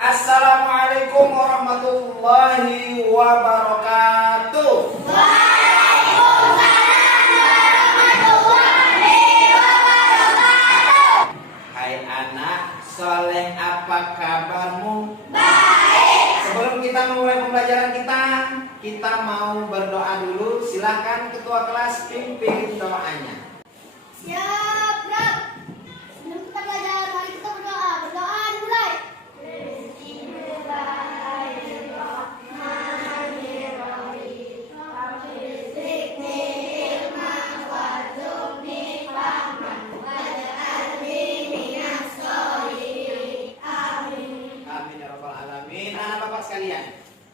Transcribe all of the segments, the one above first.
Assalamualaikum warahmatullahi wabarakatuh. Waalaikumsalam warahmatullahi wabarakatuh. Hai anak soleh, apa kabarmu? Baik. Sebelum kita memulai pembelajaran kita mau berdoa dulu. Silahkan ketua kelas pimpin doanya. Siap, Bro. Sebelum kita belajar, mari kita berdoa. Berdoa dimulai.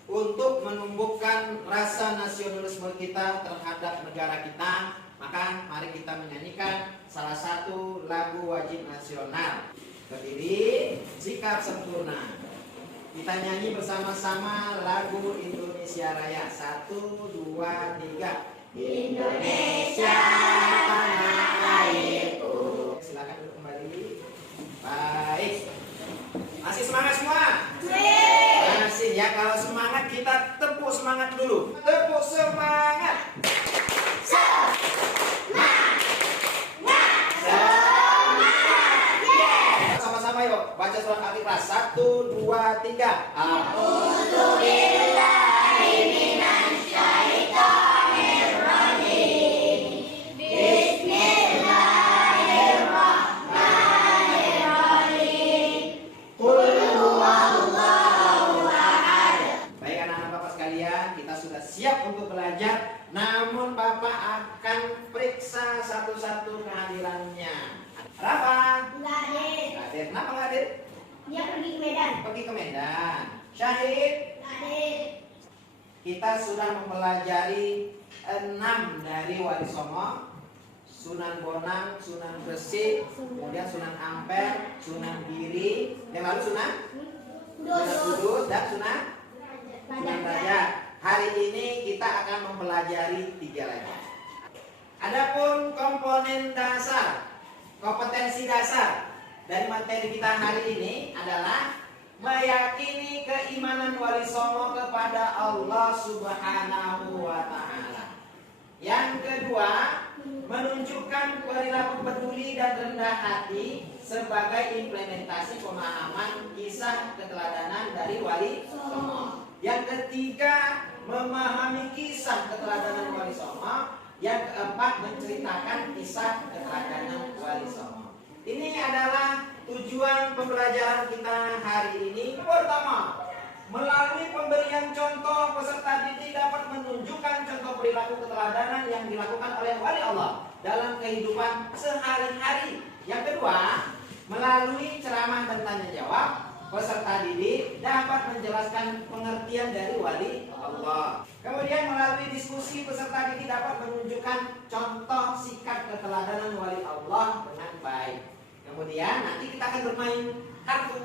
Untuk menumbuhkan rasa nasionalisme kita terhadap negara kita, maka mari kita menyanyikan salah satu lagu wajib nasional. Berdiri, sikap sempurna. Kita nyanyi bersama-sama lagu Indonesia Raya. 1, 2, 3. Indonesia tanah airku. Silakan duduk kembali. Baik. Masih semangat semua? Masih ya, kalau semangat kita tepuk semangat dulu. Tepuk semangat. Semangat. Sama-sama yuk, baca surat Al-Ikhlas. 1, 2, 3. A'udzubillahi minasyaitonir rajim. Bismillahirrahmanirrahim. Qul huwallahu ahad. Baik anak-anak Bapak sekalian, kita sudah siap untuk belajar. Namun Bapak akan periksa satu-satu kehadirannya. Rafa? Enggak hadir. Hadir. Kenapa nggak hadir? Dia pergi ke Medan. Pergi ke Medan. Syahid? Hadir. Kita sudah mempelajari 6 dari Wali Songo, Sunan Bonang, Sunan Gresik, kemudian Sunan Ampel, Sunan Giri, yang lalu Sunan Kudus dan Sunan Raja. Hari ini kita akan mempelajari 3 lagi. Adapun komponen dasar, kompetensi dasar dari materi kita hari ini adalah meyakini keimanan Wali Songo kepada Allah Subhanahu wa Ta'ala. Yang kedua, menunjukkan perilaku peduli dan rendah hati sebagai implementasi pemahaman kisah keteladanan dari Wali Songo. Yang ketiga, memahami kisah keteladanan Wali Songo. Yang keempat, menceritakan kisah keteladanan Wali Songo. Ini adalah tujuan pembelajaran kita hari ini. Pertama, melalui pemberian contoh, peserta didik dapat menunjukkan contoh perilaku keteladanan yang dilakukan oleh Wali Allah dalam kehidupan sehari-hari. Yang kedua, melalui ceramah dan tanya jawab, peserta didik dapat menjelaskan pengertian dari Wali Allah. Kemudian melalui diskusi, peserta didik dapat menunjukkan contoh sikap keteladanan Wali Allah dengan baik. Kemudian nanti kita akan bermain kartu.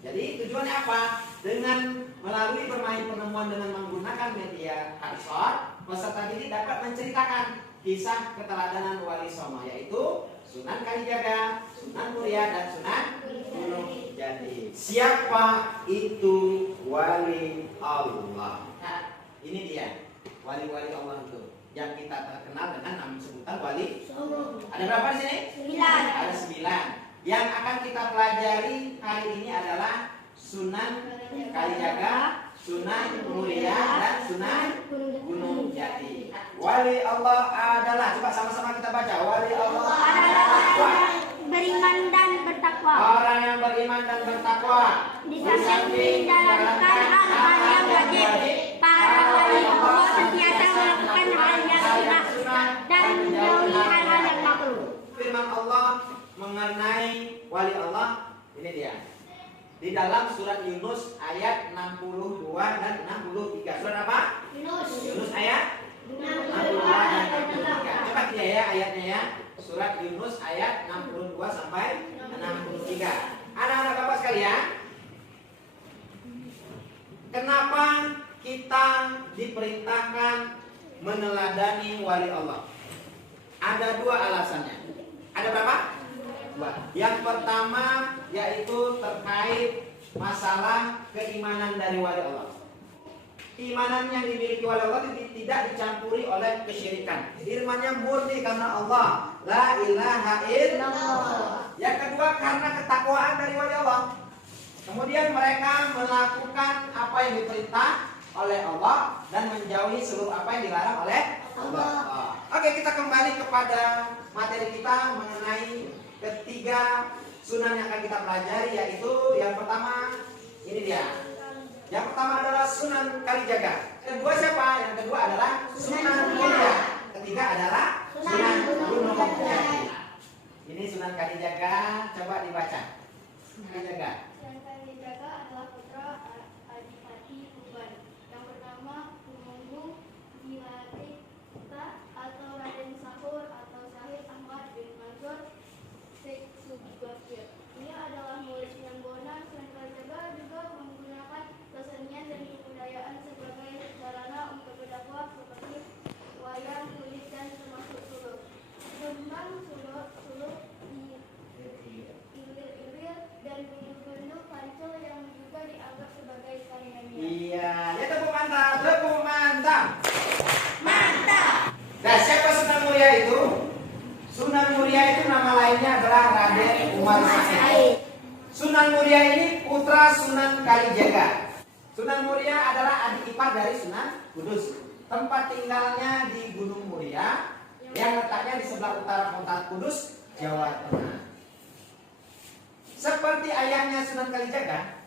Jadi tujuannya apa? Dengan melalui bermain penemuan dengan menggunakan media kartu, peserta didik dapat menceritakan kisah keteladanan Wali Songo, yaitu Sunan Kalijaga, Sunan Muria, dan Sunan Gunung Jati. Siapa itu Wali Allah? Nah, ini dia wali-wali Allah itu yang kita terkenal dengan nama sebutan Wali Songo. Ada berapa di sini? 9. Ada 9. Yang akan kita pelajari hari ini adalah Sunan Kalijaga, Sunan Muria, dan Sunan Gunung Jati. Wali Allah adalah, coba sama-sama kita baca. Wali Allah adalah Beriman dan bertakwa. orang yang beriman dan bertakwa. Di samping menjalankan hal-hal yang wajib, para wali Allah senantiasa melakukan hal yang sunnah dan menjauhi hal-hal yang makruh. Firman Allah mengenai Wali Allah, ini dia. Di dalam surat Yunus ayat 62 dan 63. Surat apa? Yunus ayat 62 dan 63. Coba kita ya ayatnya ya. Surat Yunus ayat 62 sampai 63. Anak-anak Bapak sekalian, kenapa kita diperintahkan meneladani Wali Allah? Ada 2 alasannya. Ada berapa? 2. Yang pertama yaitu terkait masalah keimanan dari wali Allah. Keimanan yang dimiliki wali Allah tidak dicampuri oleh kesyirikan. Imannya murni karena Allah, la ilaha illallah. Yang kedua karena ketakwaan dari wali Allah. Kemudian mereka melakukan apa yang diperintah oleh Allah dan menjauhi seluruh apa yang dilarang oleh Allah. Oke, kita kembali kepada materi kita mengenai ketiga sunan yang akan kita pelajari, yaitu yang pertama ini dia. Yang pertama adalah Sunan Kalijaga. Kedua siapa? Yang kedua adalah Sunan Muria. Ketiga adalah Sunan Gunung Jati. Ini Sunan Kalijaga, coba dibaca. Kalijaga. Sunan Kalijaga adalah putra Adipati Tuban. Yang pertama Tumenggung Diharita atau Raden Sahur atau Syahid Ahmad bin Mansur Sheikh Subakir. Ini adalah murid Sunan Bonang. Sunan Kalijaga juga menggunakan kesenian dan kebudayaan sebagai sarana untuk berdakwah seperti wayang kulit dan termasuk suluk. Kembang suluk ilir-ilir dan gunung-gunung pancul yang juga dianggap sebagai tariannya. Iya, ya tepuk mantap, tepuk mantap. Mantap. Nah, siapa Sunan Muria itu? Sunan Muria itu nama lainnya adalah Raden Umar Said. Sunan Muria ini putra Sunan Kalijaga. Sunan Muria adalah adik ipar dari Sunan Kudus. Tempat tinggalnya di Gunung Muria yang letaknya di sebelah utara kota Kudus, Jawa Tengah. Seperti ayahnya Sunan Kalijaga,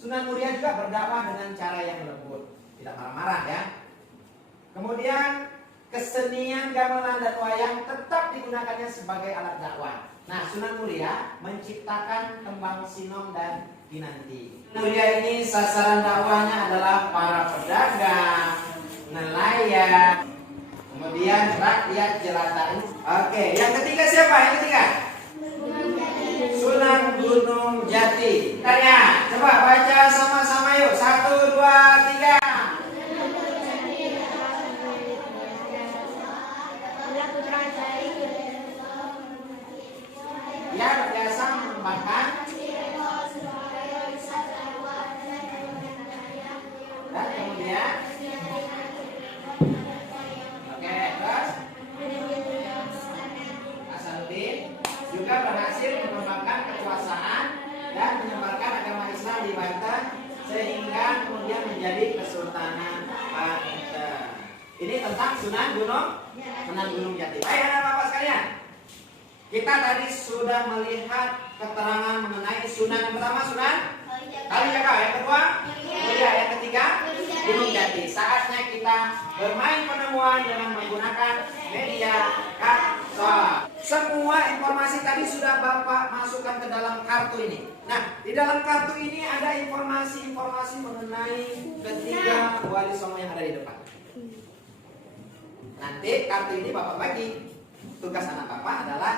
Sunan Muria juga berdakwah dengan cara yang lembut, tidak marah-marah ya. Kemudian kesenian gamelan dan wayang tetap digunakannya sebagai alat dakwah. Nah, Sunan Muria menciptakan tembang sinom dan kinanti. Muria ini sasaran dakwahnya adalah para pedagang, nelayan, kemudian rakyat jelata. Oke, yang ketiga siapa? Yang ketiga Sunan Gunung Jati. Tanya, coba baca sama-sama yuk. 1, 2, 3. Ya, biasa mengembangkan dan kemudian oke, terus Hasanuddin juga berhasil mengembangkan kekuasaan dan menyebarkan agama Islam di Banten sehingga kemudian menjadi Kesultanan Banten. Ini tentang Sunan Gunung Jati. Baik anak-anak sekalian, kita tadi sudah melihat keterangan mengenai Sunan. Yang pertama Sunan Kalijaga, yang kedua Muria, yang ketiga Gunung Jati. Saatnya kita bermain penemuan dengan menggunakan media kartu. Semua informasi tadi sudah Bapak masukkan ke dalam kartu ini. Nah, di dalam kartu ini ada informasi-informasi mengenai ketiga wali songo yang ada di depan. Nanti kartu ini Bapak bagi. Tugas anak Bapak adalah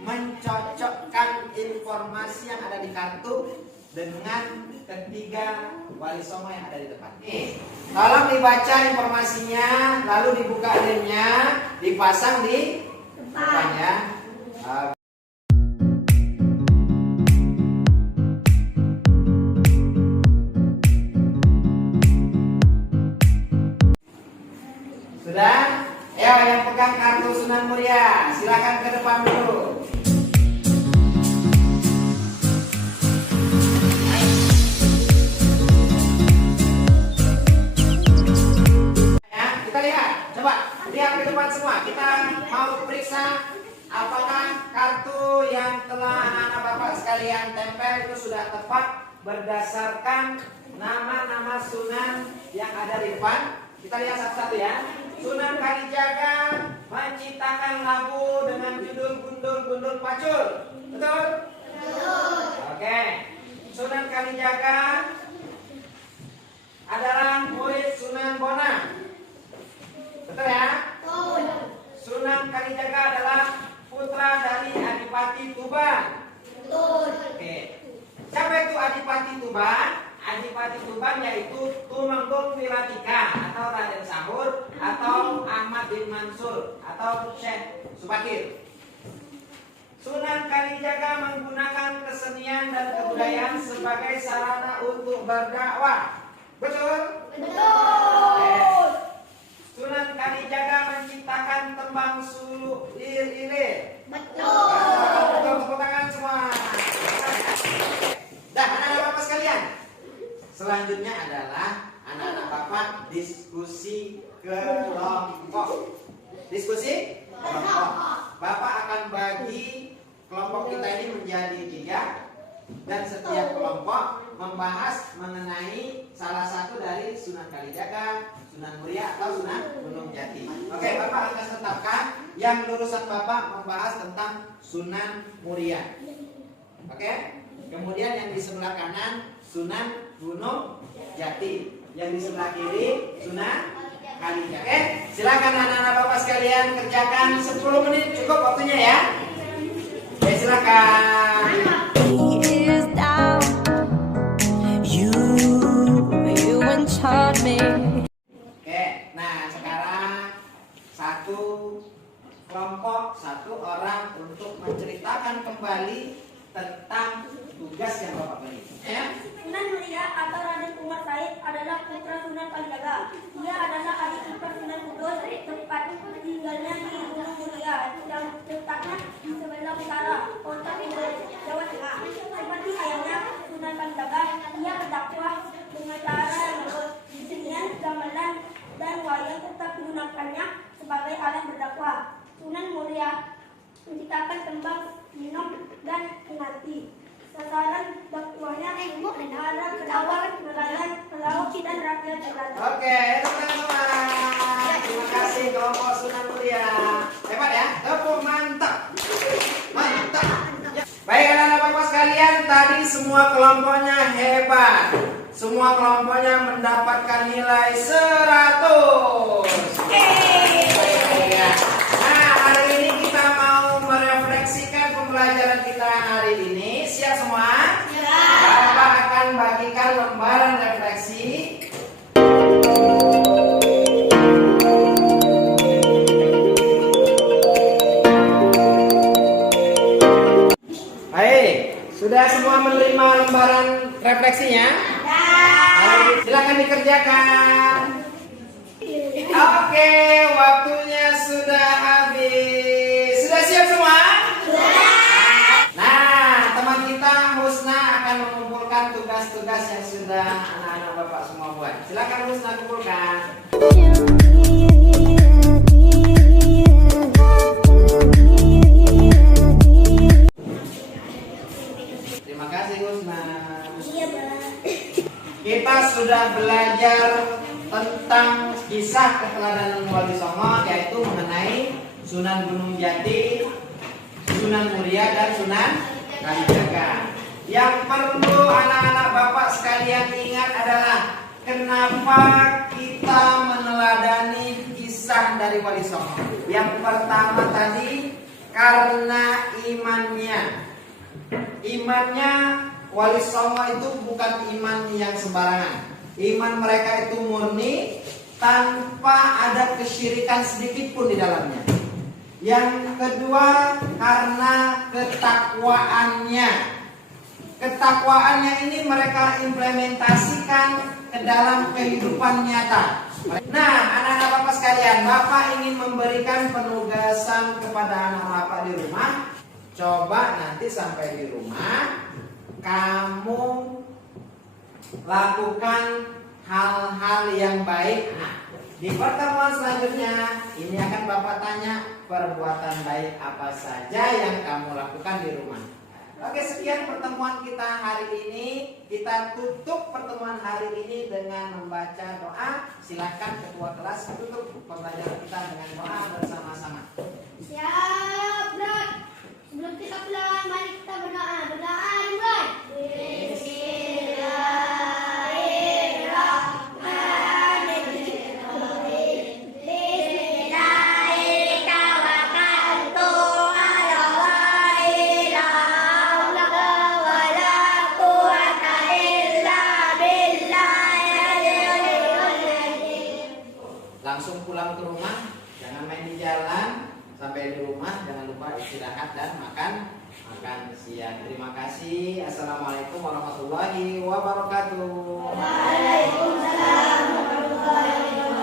mencocokkan informasi yang ada di kartu dengan ketiga wali songo yang ada di depan. Nih, tolong dibaca informasinya, lalu dibuka lemnya, dipasang di depan ya. Sudah? Ayo yang pegang kartu Sunan Muria, silakan ke depan dulu. Ya, kita lihat, coba lihat ke depan semua. Kita mau periksa apakah kartu yang telah anak-anak Bapak sekalian tempel itu sudah tepat berdasarkan nama-nama sunan yang ada di depan. Kita lihat satu-satu ya. Sunan Kalijaga menciptakan lagu dengan judul Gundul-Gundul Pacul. Betul? Betul. Oke. Sunan Kalijaga adalah murid Sunan Bonang. Betul ya? Betul. Sunan Kalijaga adalah putra dari Adipati Tuban. Betul. Oke. Siapa itu Adipati Tuban? Adipati Tuban yaitu Tumenggung Wiratika atau Raden Sahur atau Ahmad bin Mansur atau Syekh Subakir. Sunan Kalijaga menggunakan kesenian dan kebudayaan kalian sebagai sarana untuk berdakwah. Betul? Betul. Sunan Kalijaga menciptakan tembang suluk ilir. Betul. Betul, tepuk tangan semua. Dah, anak-anak bapak sekalian. Selanjutnya adalah anak-anak bapak diskusi kelompok. Diskusi kelompok. Bapak akan bagi kelompok kita ini menjadi 3 dan setiap kelompok membahas mengenai salah satu dari Sunan Kalijaga, Sunan Muria atau Sunan Gunung Jati. Oke, bapak akan tetapkan yang lulusan bapak membahas tentang Sunan Muria. Oke, kemudian yang di sebelah kanan Sunan Gunung Jati, yang di sebelah kiri Sunan Kalijaga. Oke, silakan anak-anak bapak sekalian kerjakan 10 menit cukup waktunya ya. Oke, silakan. Is down. You in charge me. Oke, nah sekarang satu kelompok, satu orang untuk menceritakan kembali tentang tugas yang bapak beri. Ya? Sunan Muria atau Raden Umar Said adalah putra Sunan Kalijaga. Dia adalah adik ipar Sunan Kudus, tempat tinggalnya di Gunung Muria yang letaknya di sebelah utara kota Kudus, Jawa Tengah. Seperti ayahnya Sunan Kalijaga, dia berdakwah dengan cara yang lembut. Kesenian, gamelan, dan wayang tetap digunakannya sebagai alat berdakwah. Sunan Muria menciptakan tembang, minum, dan ingati. Sasaran dakwahnya mengarah ke dakwah nelayan, pelaut, dan rakyat jelata. Oke, teman-teman semua. Terima kasih kelompok Sunan Muria. Hebat ya, tepuk mantap. Mantap. Ya. Baik anak-anak bapak sekalian, tadi semua kelompoknya hebat. Semua kelompoknya mendapatkan nilai 100. Ya. Nah, hari ini kita mau merefleksikan pembelajaran kita hari ini. Siap semua? Siap. Bapak akan bagikan lembaran refleksi. Baik, sudah semua menerima lembaran refleksinya? Silakan dikerjakan. Oke, waktunya sudah habis. Sudah siap semua? Nah, teman kita Husna akan mengumpulkan tugas-tugas yang sudah anak-anak bapak semua buat. Silakan Husna kumpulkan. Terima kasih Husna. Kita sudah belajar tentang kisah keteladanan Wali Songo, yaitu mengenai Sunan Gunung Jati, Sunan Muria, dan Sunan Kalijaga. Yang perlu anak-anak bapak sekalian ingat adalah kenapa kita meneladani kisah dari Wali Songo. Yang pertama tadi karena imannya. Imannya Wali Songo itu bukan iman yang sembarangan. Iman mereka itu murni tanpa ada kesyirikan sedikit pun di dalamnya. Yang kedua karena ketakwaannya. Ketakwaannya ini mereka implementasikan ke dalam kehidupan nyata. Nah, anak-anak bapak sekalian, bapak ingin memberikan penugasan kepada anak bapak di rumah. Coba nanti sampai di rumah kamu lakukan hal-hal yang baik. Nah, di pertemuan selanjutnya ini akan bapak tanya perbuatan baik apa saja yang kamu lakukan di rumah. Oke, sekian pertemuan kita hari ini. Kita tutup pertemuan hari ini dengan membaca doa. Silakan ketua kelas tutup pembelajaran kita dengan doa bersama-sama. Siap, Bro. Sebelum kita pulang, mari kita berdoa. Berdoa dimulai. Langsung pulang ke rumah, jangan main di jalan. Sampai di rumah jangan lupa istirahat dan makan. makan siang. Terima kasih. Assalamualaikum warahmatullahi wabarakatuh. Waalaikumsalam warahmatullahi wabarakatuh.